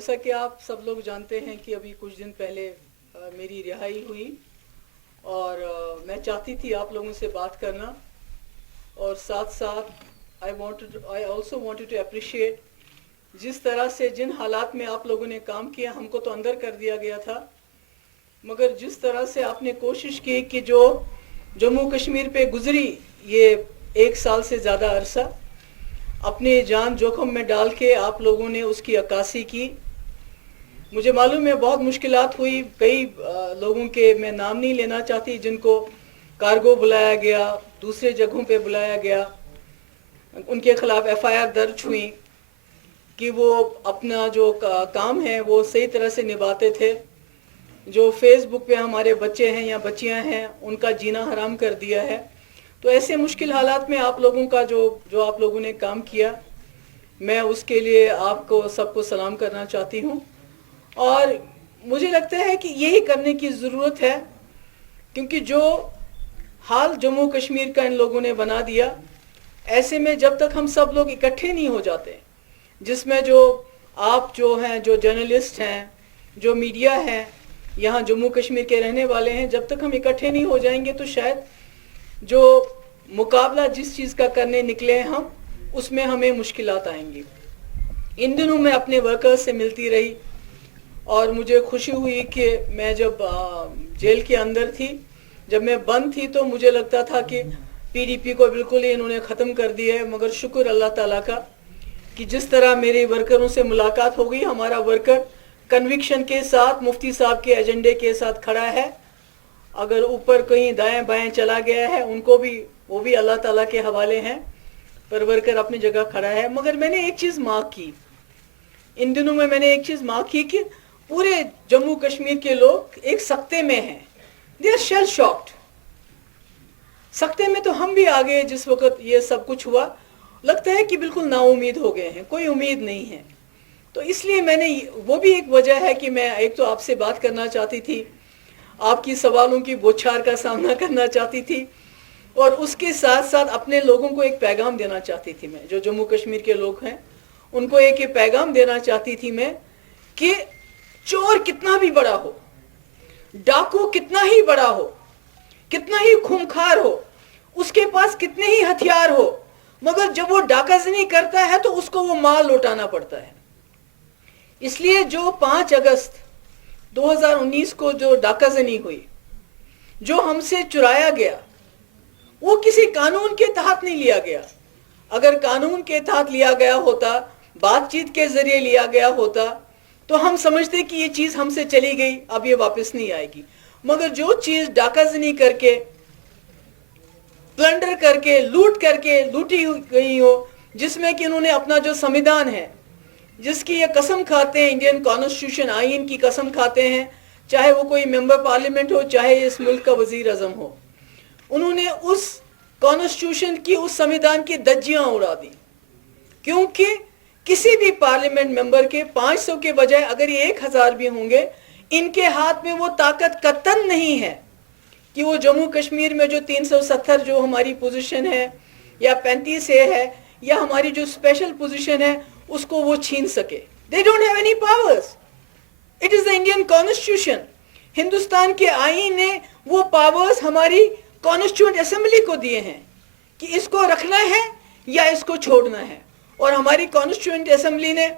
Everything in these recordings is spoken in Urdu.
جیسا کہ آپ سب لوگ جانتے ہیں کہ ابھی کچھ دن پہلے میری رہائی ہوئی اور میں چاہتی تھی آپ لوگوں سے بات کرنا اور ساتھ ساتھ I also wanted to appreciate جس طرح سے جن حالات میں آپ لوگوں نے کام کیا ہم کو تو اندر کر دیا گیا تھا، مگر جس طرح سے آپ نے کوشش کی کہ جو جموں کشمیر پہ گزری یہ 1 سال سے زیادہ عرصہ اپنی جان جوخم میں ڈال کے آپ لوگوں نے اس کی عکاسی کی. مجھے معلوم ہے بہت مشکلات ہوئی، کئی لوگوں کے میں نام نہیں لینا چاہتی جن کو کارگو بلایا گیا، دوسرے جگہوں پہ بلایا گیا، ان کے خلاف FIR درج ہوئی کہ وہ اپنا جو کام ہے وہ صحیح طرح سے نبھاتے تھے. جو فیس بک پہ ہمارے بچے ہیں یا بچیاں ہیں ان کا جینا حرام کر دیا ہے. تو ایسے مشکل حالات میں آپ لوگوں کا جو آپ لوگوں نے کام کیا، میں اس کے لیے آپ کو سب کو سلام کرنا چاہتی ہوں. اور مجھے لگتا ہے کہ یہی کرنے کی ضرورت ہے، کیونکہ جو حال جموں کشمیر کا ان لوگوں نے بنا دیا، ایسے میں جب تک ہم سب لوگ اکٹھے نہیں ہو جاتے، جس میں جو آپ جو ہیں، جو جرنلسٹ ہیں، جو میڈیا ہیں، یہاں جموں کشمیر کے رہنے والے ہیں، جب تک ہم اکٹھے نہیں ہو جائیں گے تو شاید جو مقابلہ جس چیز کا کرنے نکلے ہیں ہم، اس میں ہمیں مشکلات آئیں گی. ان دنوں میں اپنے ورکرز سے ملتی رہی اور مجھے خوشی ہوئی کہ میں جب جیل کے اندر تھی، جب میں بند تھی تو مجھے لگتا تھا کہ PDP کو بالکل ہی انہوں نے ختم کر دیا ہے، مگر شکر اللہ تعالیٰ کا کہ جس طرح میرے ورکروں سے ملاقات ہو گئی، ہمارا ورکر کنوکشن کے ساتھ مفتی صاحب کے ایجنڈے کے ساتھ کھڑا ہے. اگر اوپر کہیں دائیں بائیں چلا گیا ہے ان کو بھی، وہ بھی اللہ تعالیٰ کے حوالے ہیں، پر ورکر اپنی جگہ کھڑا ہے. مگر میں نے ایک چیز مارک کی ان دنوں میں، میں نے ایک چیز مارک کی کہ پورے جموں کشمیر کے لوگ ایک سکتے میں ہیں. They are shell shocked. سکتے میں تو ہم بھی آگے، جس وقت یہ سب کچھ ہوا لگتا ہے کہ بالکل نا امید ہو گئے ہیں، کوئی امید نہیں ہے. تو اس لیے میں نے، وہ بھی ایک وجہ ہے کہ میں ایک تو آپ سے بات کرنا چاہتی تھی، آپ کی سوالوں کی بوچھار کا سامنا کرنا چاہتی تھی، اور اس کے ساتھ ساتھ اپنے لوگوں کو ایک پیغام دینا چاہتی تھی. میں جو جموں کشمیر کے لوگ ہیں ان کو ایک پیغام دینا چاہتی تھی میں کہ چور کتنا بھی بڑا ہو، ڈاکو کتنا ہی بڑا ہو، کتنا ہی خونخوار ہو، اس کے پاس کتنے ہی ہتھیار ہو، مگر جب وہ ڈاکہ زنی کرتا ہے تو اس کو وہ مال لوٹانا پڑتا ہے. اس لیے جو 5 اگست 2019 کو جو ڈاکہ زنی ہوئی، جو ہم سے چرایا گیا، وہ کسی قانون کے تحت نہیں لیا گیا. اگر قانون کے تحت لیا گیا ہوتا، بات چیت کے ذریعے لیا گیا ہوتا، تو ہم سمجھتے کہ یہ چیز ہم سے چلی گئی، اب یہ واپس نہیں آئے گی. مگر جو چیز ڈاکہ زنی کر کے، پلنڈر کر کے، لوٹ کر کے لوٹی گئی ہو، جس میں کہ انہوں نے اپنا جو سمویدھان ہے، جس کی یہ قسم کھاتے ہیں، انڈین کانسٹیٹیوشن آئین کی قسم کھاتے ہیں، چاہے وہ کوئی ممبر پارلیمنٹ ہو، چاہے اس ملک کا وزیر اعظم ہو، انہوں نے اس کانسٹیٹیوشن کی، اس سمویدھان کی دھجیاں اڑا دی. کیونکہ کسی بھی پارلیمنٹ ممبر کے 500 کے بجائے اگر یہ 1000 بھی ہوں گے، ان کے ہاتھ میں وہ طاقت قطعاً نہیں ہے کہ وہ جموں کشمیر میں جو 370 جو ہماری پوزیشن ہے، یا 35A ہے، یا ہماری جو اسپیشل پوزیشن ہے، اس کو وہ چھین سکے. They don't have any powers. It is the Indian Constitution. Hindustan کے آئین نے وہ پاورز ہماری کانسٹیٹیوئنٹ اسمبلی کو دیے ہیں کہ اس کو رکھنا ہے یا اس کو چھوڑنا ہے، اور ہماری کانسٹیٹیوئنٹ اسمبلی نے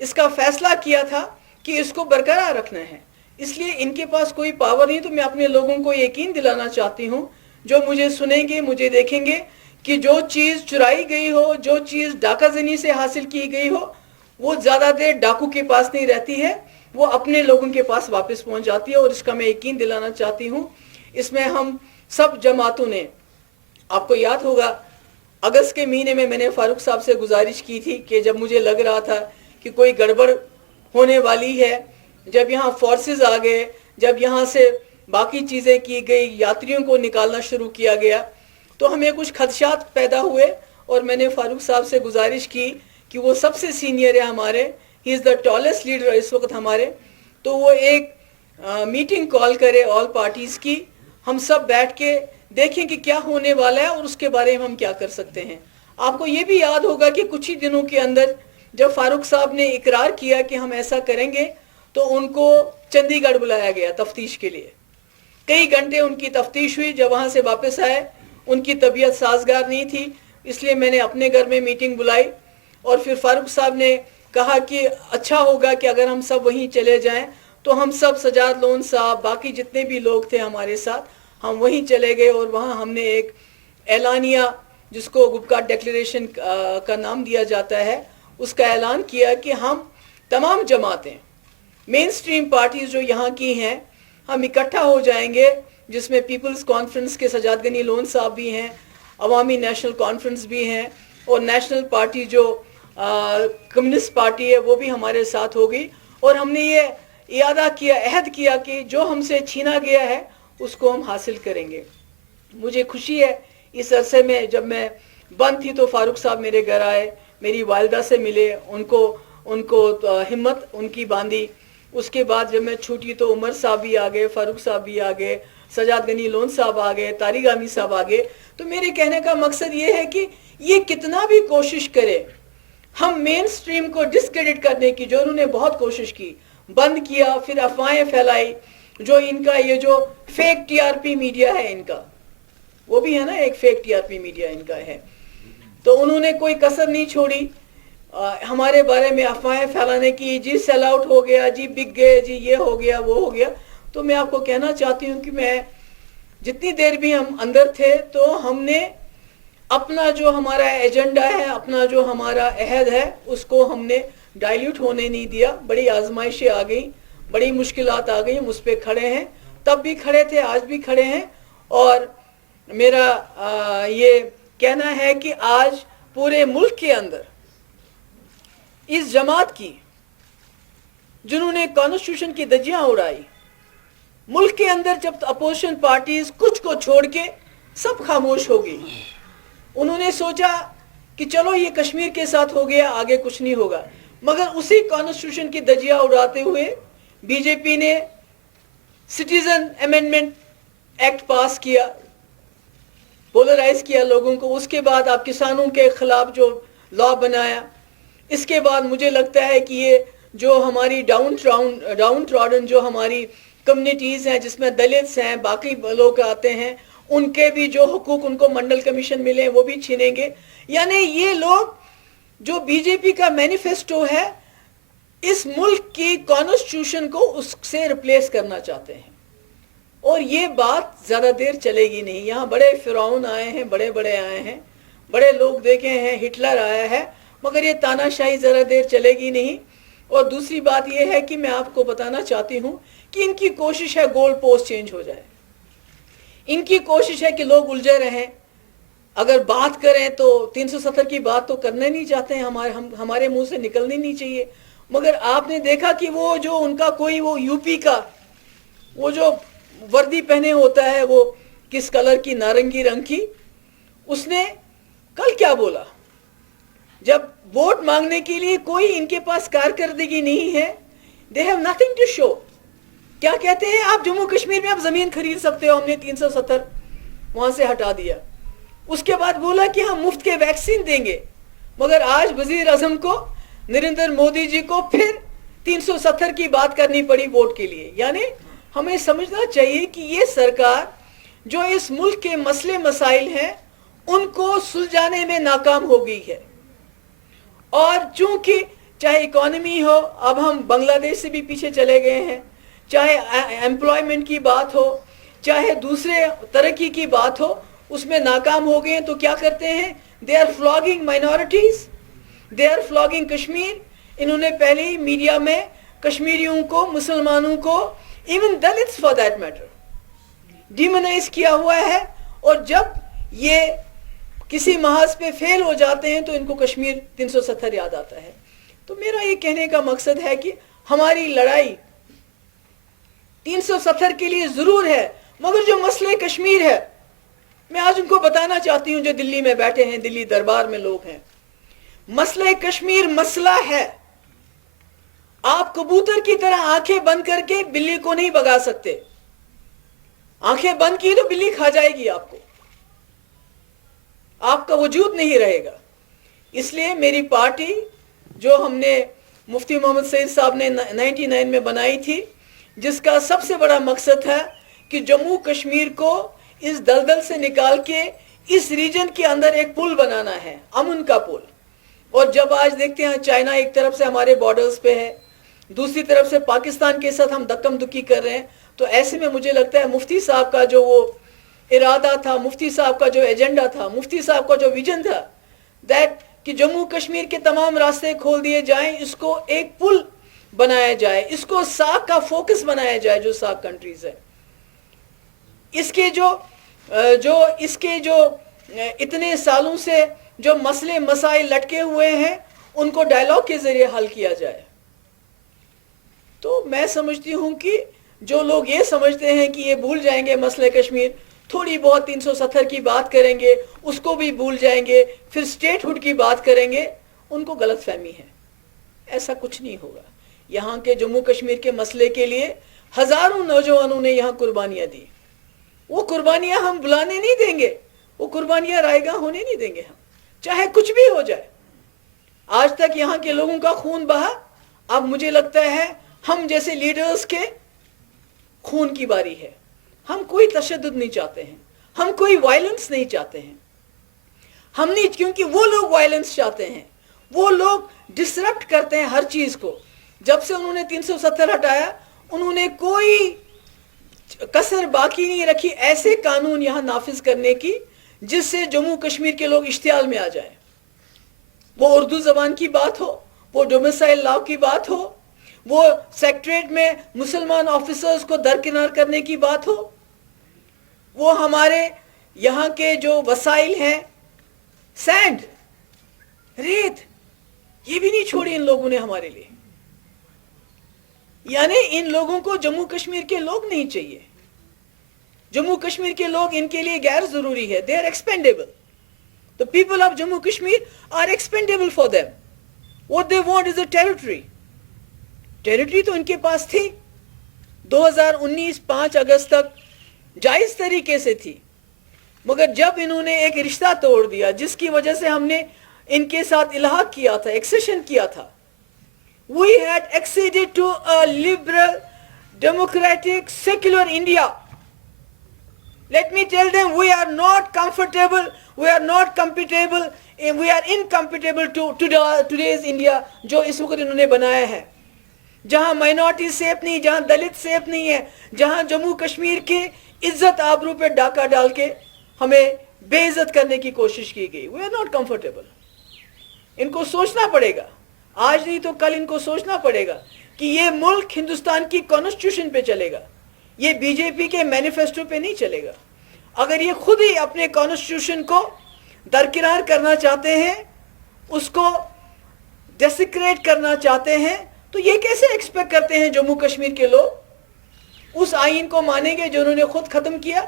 اس کا فیصلہ کیا تھا کہ اس کو برقرار رکھنا ہے. اس لیے ان کے پاس کوئی پاور نہیں. تو میں اپنے لوگوں کو یقین دلانا چاہتی ہوں، جو مجھے سنیں گے، مجھے دیکھیں گے، کہ جو چیز چرائی گئی ہو، جو چیز ڈاکہ زنی سے حاصل کی گئی ہو، وہ زیادہ دیر ڈاکو کے پاس نہیں رہتی ہے، وہ اپنے لوگوں کے پاس واپس پہنچ جاتی ہے. اور اس کا میں یقین دلانا چاہتی ہوں. اس میں ہم سب جماعتوں نے، آپ کو یاد ہوگا اگست کے مہینے میں نے فاروق صاحب سے گزارش کی تھی کہ جب مجھے لگ رہا تھا کہ کوئی گڑبڑ ہونے والی ہے، جب یہاں فورسز آ گئے، جب یہاں سے باقی چیزیں کی گئی، یاتریوں کو نکالنا شروع کیا گیا، تو ہمیں کچھ خدشات پیدا ہوئے. اور میں نے فاروق صاحب سے گزارش کی کہ وہ سب سے سینئر ہے ہمارے، ہی از دا ٹالسٹ لیڈر اس وقت ہمارے، تو وہ ایک میٹنگ کال کرے آل پارٹیز کی، ہم سب بیٹھ کے دیکھیں کہ کیا ہونے والا ہے اور اس کے بارے میں ہم کیا کر سکتے ہیں. آپ کو یہ بھی یاد ہوگا کہ کچھ ہی دنوں کے اندر جب فاروق صاحب نے اقرار کیا کہ ہم ایسا کریں گے تو ان کو چندی گڑھ بلایا گیا تفتیش کے لیے. کئی گھنٹے ان کی تفتیش ہوئی. جب وہاں سے واپس آئے ان کی طبیعت سازگار نہیں تھی, اس لیے میں نے اپنے گھر میں میٹنگ بلائی اور پھر فاروق صاحب نے کہا کہ اچھا ہوگا کہ اگر ہم سب وہیں چلے جائیں. تو ہم سب سجاد لون صاحب باقی جتنے بھی لوگ تھے ہمارے ساتھ ہم وہیں چلے گئے اور وہاں ہم نے ایک اعلانیہ جس کو گپکار ڈیکلیریشن کا نام دیا جاتا ہے اس کا اعلان کیا کہ ہم تمام جماعتیں مین سٹریم پارٹیز جو یہاں کی ہیں ہم اکٹھا ہو جائیں گے, جس میں پیپلز کانفرنس کے سجاد غنی لون صاحب بھی ہیں, عوامی نیشنل کانفرنس بھی ہیں اور نیشنل پارٹی جو کمیونسٹ پارٹی ہے وہ بھی ہمارے ساتھ ہوگی. اور ہم نے یہ اعادہ کیا, عہد کیا کہ جو ہم سے چھینا گیا ہے اس کو ہم حاصل کریں گے. مجھے خوشی ہے اس عرصے میں جب میں بند تھی تو فاروق صاحب میرے گھر آئے, میری والدہ سے ملے, ان کو ہمت ان کی باندھی. اس کے بعد جب میں چھوٹی تو عمر صاحب بھی آ گئے, فاروق صاحب بھی آ گئے, سجاد غنی لون صاحب آ گئے, طارق عامی صاحب آ گئے. تو میرے کہنے کا مقصد یہ ہے کہ یہ کتنا بھی کوشش کرے ہم مین سٹریم کو ڈسکریڈٹ کرنے کی, جو انہوں نے بہت کوشش کی, بند کیا, پھر افواہیں پھیلائی, جو ان کا یہ جو fake T R P media ہے ان کا, وہ بھی ہے نا ایک fake T R P media ان کا ہے, تو انہوں نے کوئی کسر نہیں چھوڑی ہمارے بارے میں افواہیں پھیلانے کی. جی سیل آؤٹ ہو گیا, جی بک گئے, جی یہ ہو گیا وہ ہو گیا. تو میں آپ کو کہنا چاہتی ہوں کہ میں جتنی دیر بھی ہم اندر تھے تو ہم نے اپنا جو ہمارا ایجنڈا ہے, اپنا جو ہمارا عہد ہے, اس کو ہم نے ڈائلیوٹ ہونے نہیں دیا. بڑی آزمائشیں آ گئیں, بڑی مشکلات آ گئیں, اس پہ کھڑے ہیں, تب بھی کھڑے تھے, آج بھی کھڑے ہیں. اور میرا یہ کہنا ہے کہ آج پورے ملک کے اندر اس جماعت کی جنہوں نے کانسٹیٹیوشن کی دھجیاں اڑائی, ملک کے اندر جب اپوزیشن پارٹیز کچھ کو چھوڑ کے سب خاموش ہو گئی, انہوں نے سوچا کہ چلو یہ کشمیر کے ساتھ ہو گیا, آگے کچھ نہیں ہوگا. مگر اسی کانسٹیٹیوشن کی دھجیاں اڑاتے ہوئے بی جے پی نے سٹیزن امینڈمنٹ ایکٹ پاس کیا, پولرائز کیا لوگوں کو. اس کے بعد آپ کسانوں کے خلاف جو لا بنایا. اس کے بعد مجھے لگتا ہے کہ یہ جو ہماری ڈاؤن ٹراڈن جو ہماری کمیونٹیز ہیں, جس میں دلتس ہیں, باقی لوگ آتے ہیں, ان کے بھی جو حقوق ان کو منڈل کمیشن ملے وہ بھی چھینیں گے. یعنی یہ لوگ جو بی جے پی کا مینیفیسٹو ہے اس ملک کی کانسٹیٹیوشن کو اس سے ریپلیس کرنا چاہتے ہیں, اور یہ بات زیادہ دیر چلے گی نہیں. یہاں بڑے فرعون آئے ہیں, بڑے آئے ہیں, بڑے لوگ دیکھے ہیں, ہٹلر آیا ہے, مگر یہ تاناشاہی ذرا دیر چلے گی نہیں. اور دوسری بات یہ ہے کہ میں آپ کو بتانا چاہتی ہوں کہ ان کی کوشش ہے گول پوسٹ چینج ہو جائے, ان کی کوشش ہے کہ لوگ الجھے رہیں. اگر بات کریں تو 370 کی بات تو کرنا نہیں چاہتے ہیں, ہمارے منہ سے نکلنی نہیں چاہیے. مگر آپ نے دیکھا کہ وہ جو ان کا کوئی وہ یو پی کا وہ جو وردی پہنے ہوتا ہے, وہ کس کلر کی, نارنگی رنگ کی, اس نے کل کیا بولا, جب ووٹ مانگنے کے لیے کوئی ان کے پاس کارکردگی نہیں ہے, they have nothing to show. کیا کہتے ہیں, آپ جموں کشمیر میں آپ زمین خرید سکتے ہو, ہم نے 370 وہاں سے ہٹا دیا. اس کے بعد بولا کہ ہم مفت کے ویکسین دیں گے, مگر آج وزیر اعظم کو, نریندر مودی جی کو پھر 370 کی بات کرنی پڑی ووٹ کے لیے. یعنی ہمیں سمجھنا چاہیے کہ یہ سرکار جو اس ملک کے مسئلے مسائل ہیں ان کو سلجھانے میں ناکام ہو گئی ہے. اور چونکہ چاہے اکانومی ہو, اب ہم بنگلہ دیش سے بھی پیچھے چلے گئے ہیں, چاہے ایمپلائمنٹ کی بات ہو, چاہے دوسرے ترقی کی بات ہو, اس میں ناکام ہو گئے ہیں. تو کیا کرتے ہیں, they are flogging minorities, they are flogging Kashmir. انہوں نے پہلے ہی میڈیا میں کشمیریوں کو, مسلمانوں کو, even Dalits for that matter, demonise کیا ہوا ہے. اور جب یہ کسی محاذ پہ فیل ہو جاتے ہیں تو ان کو کشمیر 370 یاد آتا ہے. تو میرا یہ کہنے کا مقصد ہے کہ ہماری لڑائی 370 کے لیے ضرور ہے, مگر جو مسئلہ کشمیر ہے, میں آج ان کو بتانا چاہتی ہوں جو دلی میں بیٹھے ہیں, دلی دربار میں لوگ ہیں, مسئلہ کشمیر مسئلہ ہے. آپ کبوتر کی طرح آنکھیں بند کر کے بلی کو نہیں بھگا سکتے. آنکھیں بند کی تو بلی کھا جائے گی آپ کو, آپ کا وجود نہیں رہے گا. اس لیے میری پارٹی جو ہم نے مفتی محمد سعید صاحب نے 99 میں بنائی تھی، جس کا سب سے بڑا مقصد تھا کہ جموں کشمیر کو اس دلدل سے نکال کے اس ریجن کے اندر ایک پل بنانا ہے، امن کا پل۔ اور جب آج دیکھتے ہیں چائنا ایک طرف سے ہمارے بارڈرز پہ ہے، دوسری طرف سے پاکستان کے ساتھ ہم دکم دکی کر رہے ہیں، تو ایسے میں مجھے لگتا ہے مفتی صاحب کا جو وہ ارادہ تھا، مفتی صاحب کا جو ایجنڈا تھا، مفتی صاحب کا جو ویژن تھا، دیٹ کہ جموں کشمیر کے تمام راستے کھول دیے جائیں، اس کو ایک پل بنایا جائے، اس کو ساک کا فوکس بنایا جائے، جو ساک کنٹریز ہے، اس کے جو اتنے سالوں سے جو مسئلے مسائل لٹکے ہوئے ہیں ان کو ڈائلاگ کے ذریعے حل کیا جائے۔ تو میں سمجھتی ہوں کہ جو لوگ یہ سمجھتے ہیں کہ یہ بھول جائیں گے مسئلہ کشمیر، تھوڑی بہت 370 کی بات کریں گے، اس کو بھی بھول جائیں گے، پھر اسٹیٹ ہوڈ کی بات کریں گے، ان کو غلط فہمی ہے۔ ایسا کچھ نہیں ہوگا۔ یہاں کے جموں کشمیر کے مسئلے کے لیے ہزاروں نوجوانوں نے یہاں قربانیاں دی، وہ قربانیاں ہم بلانے نہیں دیں گے، وہ قربانیاں رائے گاں ہونے نہیں دیں گے ہم، چاہے کچھ بھی ہو جائے۔ آج تک یہاں کے لوگوں کا خون بہا، اب مجھے لگتا ہے ہم جیسے لیڈرز کے خون کی باری ہے۔ ہم کوئی تشدد نہیں چاہتے ہیں، ہم کوئی وائلنس نہیں چاہتے ہیں، ہم نہیں، کیونکہ وہ لوگ وائلنس چاہتے ہیں، وہ لوگ ڈسرپٹ کرتے ہیں ہر چیز کو۔ جب سے انہوں نے 370 ہٹایا، انہوں نے کوئی کسر باقی نہیں رکھی ایسے قانون یہاں نافذ کرنے کی جس سے جموں کشمیر کے لوگ اشتعال میں آ جائیں۔ وہ اردو زبان کی بات ہو، وہ ڈومیسائل لاء کی بات ہو، وہ سیکٹریٹ میں مسلمان آفیسرز کو درکنار کرنے کی بات ہو، وہ ہمارے یہاں کے جو وسائل ہیں، سینڈ، ریت، یہ بھی نہیں چھوڑی ان لوگوں نے ہمارے لیے۔ یعنی ان لوگوں کو جموں کشمیر کے لوگ نہیں چاہیے، جموں کشمیر کے لوگ ان کے لیے غیر ضروری ہے۔ they are expendable. The people of Jammu Kashmir are expendable for them. What they want is a territory. Territory تو ان کے پاس تھی، 2019 5 اگست تک جائز طریقے سے تھی، مگر جب انہوں نے ایک رشتہ توڑ دیا جس کی وجہ سے ہم نے ان کے ساتھ الحاق کیا تھا، ایکسیشن کیا تھا، we had acceded to a liberal, democratic, secular India. Let me tell them, we are not comfortable, we are not compatible, we are incompatible to today's India جو اس وقت انہوں نے بنایا ہے، جہاں مائنورٹی سیف نہیں، جہاں دلت سیف نہیں ہے، جہاں جموں کشمیر کی عزت آبرو پہ ڈاکہ ڈال کے ہمیں بے عزت کرنے کی کوشش کی گئی۔ we are not comfortable. ان کو سوچنا پڑے گا، آج نہیں تو کل ان کو سوچنا پڑے گا کہ یہ ملک ہندوستان کی کانسٹیٹیوشن پہ چلے گا، یہ بی جے پی کے مینیفیسٹو پہ نہیں چلے گا۔ اگر یہ خود ہی اپنے کانسٹیٹیوشن کو درکنار کرنا چاہتے ہیں، اس کو ڈیسیکریٹ کرنا چاہتے ہیں، تو یہ کیسے ایکسپیکٹ کرتے ہیں جموں کشمیر کے لوگ اس آئین کو مانیں گے جو انہوں نے خود ختم کیا،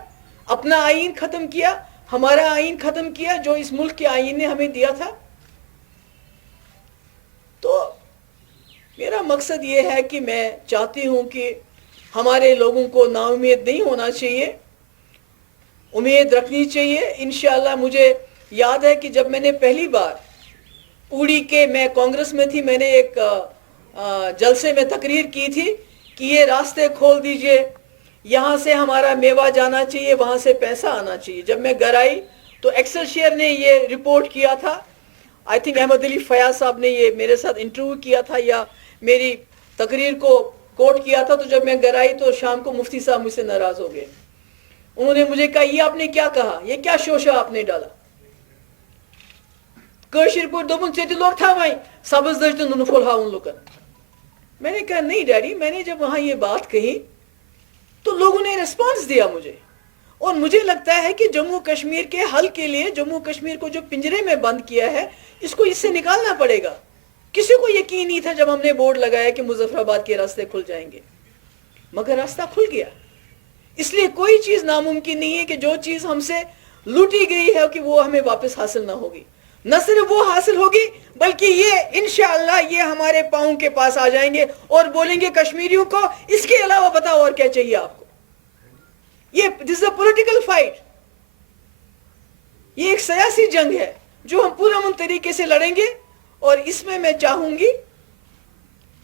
اپنا آئین ختم کیا، ہمارا آئین ختم کیا جو اس ملک کے آئین نے ہمیں دیا تھا۔ تو میرا مقصد یہ ہے کہ میں چاہتی ہوں کہ ہمارے لوگوں کو نا امید نہیں ہونا چاہیے، امید رکھنی چاہیے۔ انشاءاللہ مجھے یاد ہے کہ جب میں نے پہلی بار اوڑی کے، میں کانگریس میں تھی، میں نے ایک جلسے میں تقریر کی تھی کہ یہ راستے کھول دیجئے، یہاں سے ہمارا میوہ جانا چاہیے، وہاں سے پیسہ آنا چاہیے۔ جب میں گھر آئی تو ایکسلشیئر نے یہ رپورٹ کیا تھا، آئی تھنک احمد علی فیاض صاحب نے یہ میرے ساتھ انٹرویو کیا تھا یا میری تقریر کو کوٹ کیا تھا۔ تو جب میں گھر آئی تو شام کو مفتی صاحب مجھ سے ناراض ہو گئے، انہوں نے مجھے کہا یہ آپ نے کیا کہا، یہ کیا شوشہ آپ نے ڈالا، کٲشِر پٲٹھۍ دوٚپُن ژےٚ تہِ لوٚگ تھا وۄنۍ سبز دٔج تہٕ نُنہٕ پھوٚل ہاوُن لُکن۔ میں نے کہا نہیں ڈیڈی، میں نے جب وہاں یہ بات کہی تو لوگوں نے ریسپانس دیا مجھے، اور مجھے لگتا ہے کہ جموں کشمیر کے حل کے لیے، جموں کشمیر کو جو پنجرے میں بند کیا ہے، اس کو اس سے نکالنا پڑے گا۔ کسی کو یقین نہیں تھا جب ہم نے بورڈ لگایا کہ مظفر آباد کے راستے کھل جائیں گے، مگر راستہ کھل گیا۔ اس لیے کوئی چیز ناممکن نہیں ہے کہ جو چیز ہم سے لوٹی گئی ہے کہ وہ ہمیں واپس حاصل نہ ہوگی، نہ صرف وہ حاصل ہوگی بلکہ یہ انشاءاللہ یہ ہمارے پاؤں کے پاس آ جائیں گے اور بولیں گے کشمیریوں کو اس کے علاوہ بتاؤ اور کیا چاہیے آپ کو۔ یہ دس از اے پولیٹیکل فائٹ، یہ ایک سیاسی جنگ ہے جو ہم پورا من طریقے سے لڑیں گے اور اس میں میں چاہوں گی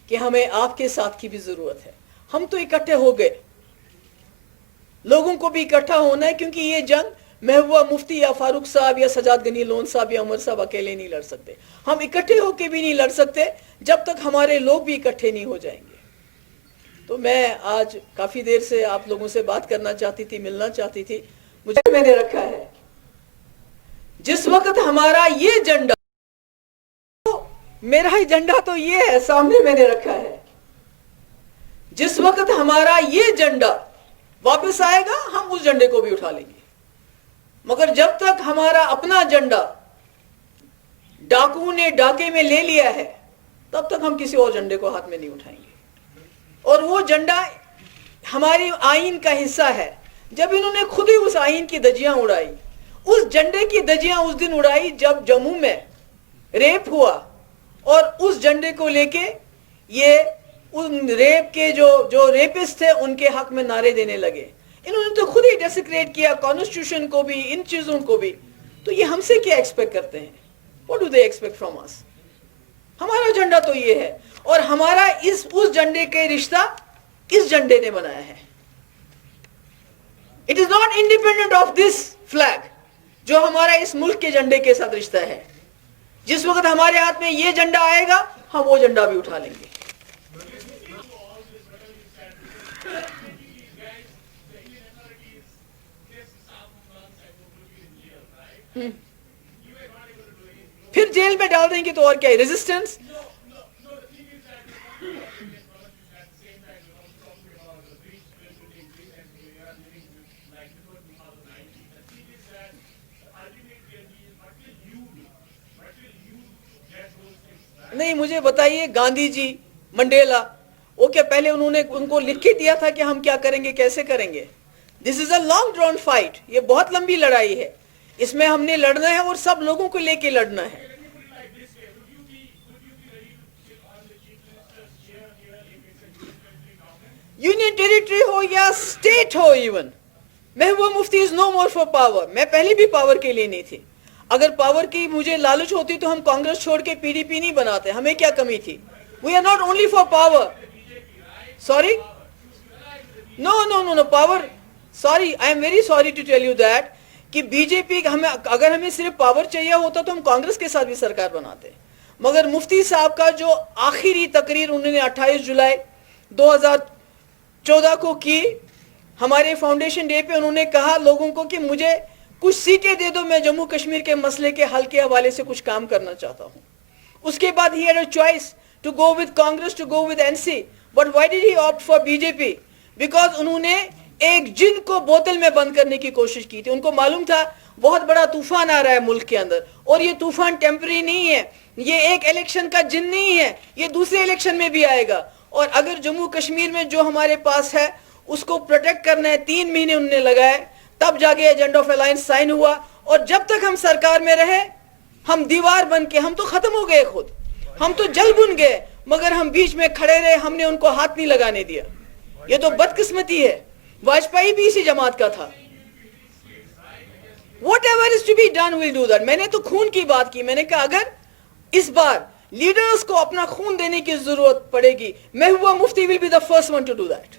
کہ ہمیں آپ کے ساتھ کی بھی ضرورت ہے. ہم تو اکٹھے ہو گئے, لوگوں کو بھی اکٹھا ہونا ہے, کیونکہ یہ جنگ محبوبہ مفتی یا فاروق صاحب یا سجاد غنی لون صاحب یا عمر صاحب اکیلے نہیں لڑ سکتے. ہم اکٹھے ہو کے بھی نہیں لڑ سکتے جب تک ہمارے لوگ بھی اکٹھے نہیں ہو جائیں گے. تو میں آج کافی دیر سے آپ لوگوں سے بات کرنا چاہتی تھی, ملنا چاہتی تھی. مجھے میں نے رکھا ہے, جس وقت ہمارا یہ جھنڈا, میرا ہی جھنڈا تو یہ ہے سامنے میں نے رکھا ہے, جس وقت ہمارا یہ جھنڈا واپس آئے گا ہم اس جھنڈے کو بھی اٹھا لیں گے. مگر جب تک ہمارا اپنا جھنڈا ڈاکو نے ڈاکے میں لے لیا ہے تب تک ہم کسی اور جھنڈے کو ہاتھ میں نہیں اٹھائیں گے. اور وہ جھنڈا ہماری آئین کا حصہ ہے. جب انہوں نے خود ہی اس آئین کی دجیاں اڑائی, اس جھنڈے کی دجیاں اس دن اڑائی جب جموں میں ریپ ہوا, اور اس جھنڈے کو لے کے یہ ان ریپ کے جو ریپسٹ تھے ان کے حق میں نعرے دینے لگے. انہوں نے تو خود ہی ڈیسیکریٹ کیا کانسٹیٹیوشن کو بھی, ان چیزوں کو بھی. تو یہ ہم سے کیا ایکسپیکٹ کرتے ہیں؟ What do they expect from us? ہمارا جھنڈا تو یہ ہے, اور ہمارا اس جھنڈے کے رشتہ اس جھنڈے نے بنایا ہے. It is not independent of this flag, جو ہمارا اس ملک کے جھنڈے کے ساتھ رشتہ ہے. جس وقت ہمارے ہاتھ میں یہ جھنڈا آئے گا ہم وہ جھنڈا بھی اٹھا لیں گے. پھر جیل میں ڈال دیں گے تو اور کیا ہے, ریزسٹنس. نہیں, مجھے بتائیے, گاندھی جی, منڈیلا, وہ کیا پہلے انہوں نے ان کو لکھ کے دیا تھا کہ ہم کیا کریں گے, کیسے کریں گے؟ دس از اے لانگ ڈراؤن فائٹ, یہ بہت لمبی لڑائی ہے. اس میں ہم نے لڑنا ہے اور سب لوگوں کو لے کے لڑنا ہے. یونین ٹیریٹری ہو یا اسٹیٹ ہو, even Mehbooba Mufti is no more for power. میں پہلے بھی پاور کے لیے نہیں تھی. اگر پاور کی مجھے لالچ ہوتی تو ہم کانگریس چھوڑ کے پی ڈی پی نہیں بناتے. ہمیں کیا کمی تھی؟ We are not only for power. Sorry, no power, sorry, I am very sorry to tell you that کہ بی جے پی اگر ہمیں صرف پاور چاہیے ہوتا تو ہم کانگریس کے ساتھ بھی سرکار بناتے. مگر مفتی صاحب کا جو آخری تقریر انہوں نے 28 جولائی 2014 کو کی, ہمارے فاؤنڈیشن ڈے پہ انہوں نے کہا لوگوں کو کہ مجھے کچھ سیٹیں دے دو, میں جموں کشمیر کے مسئلے کے حل کے حوالے سے کچھ کام کرنا چاہتا ہوں. اس کے بعد he had a choice to go with Congress, to go with NC. But why did he opt for BJP? Because انہوں نے ایک جن کو بوتل میں بند کرنے کی کوشش کی تھی. ان کو معلوم تھا بہت بڑا طوفان آ رہا ہے ملک کے اندر, اور یہ طوفان ٹیمپری نہیں ہے, یہ ایک الیکشن کا جن نہیں ہے, یہ دوسرے الیکشن میں بھی آئے گا. اور اگر جموں کشمیر میں جو ہمارے پاس ہے اس کو پروٹیکٹ کرنا ہے, 3 مہینے انہوں نے لگائے, تب جا کے ایجنڈا آف الائنس سائن ہوا. اور جب تک ہم سرکار میں رہے ہم دیوار بن کے, ہم تو ختم ہو گئے خود, ہم تو جل بن گئے, مگر ہم بیچ میں کھڑے رہے, ہم نے ان کو ہاتھ نہیں لگانے دیا. یہ تو بدقسمتی ہے. واجپئی بھی اسی جماعت کا تھا. Whatever is to be done we'll do that. میں نے تو خون کی بات کی. میں نے کہا اگر اس بار لیڈرز کو اپنا خون دینے کی ضرورت پڑے گی, Mehbooba Mufti will be the first one to do that.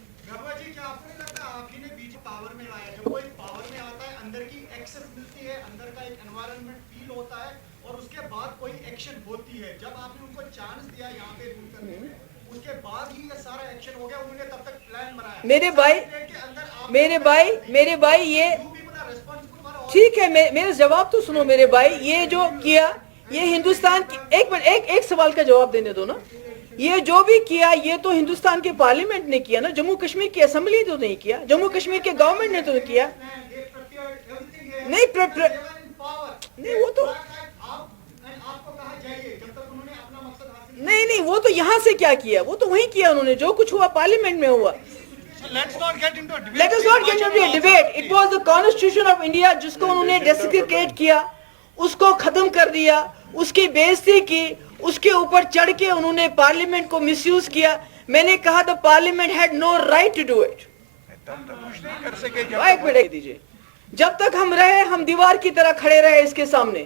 میرے بھائی یہ ٹھیک ہے, میرے جواب تو سنو میرے بھائی. یہ جو کیا یہ ہندوستان کی, ایک سوال کا جواب دینے دو نا. یہ جو بھی کیا یہ تو ہندوستان کے پارلیمنٹ نے کیا نا, جموں کشمیر کی اسمبلی تو نہیں کیا, جموں کشمیر کے گورنمنٹ نے تو کیا. نہیں وہ تو نہیں وہ تو یہاں سے کیا کیا, وہ تو وہیں کیا انہوں نے, جو کچھ ہوا پارلیمنٹ میں ہوا. Let us not get into a debate. It was the Constitution of India جس کو انہوں نے ڈیسیکریٹ کیا, اس کو ختم کر دیا, اس کی بےعزتی کی, اس کے اوپر چڑھ کے انہوں نے پارلیمنٹ کو مس یوز کیا. میں نے کہا the parliament had no right to do it. ایک منٹ دیجیے. جب تک ہم رہے ہم دیوار کی طرح کھڑے رہے اس کے سامنے,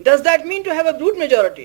Does that mean to have a brute majority?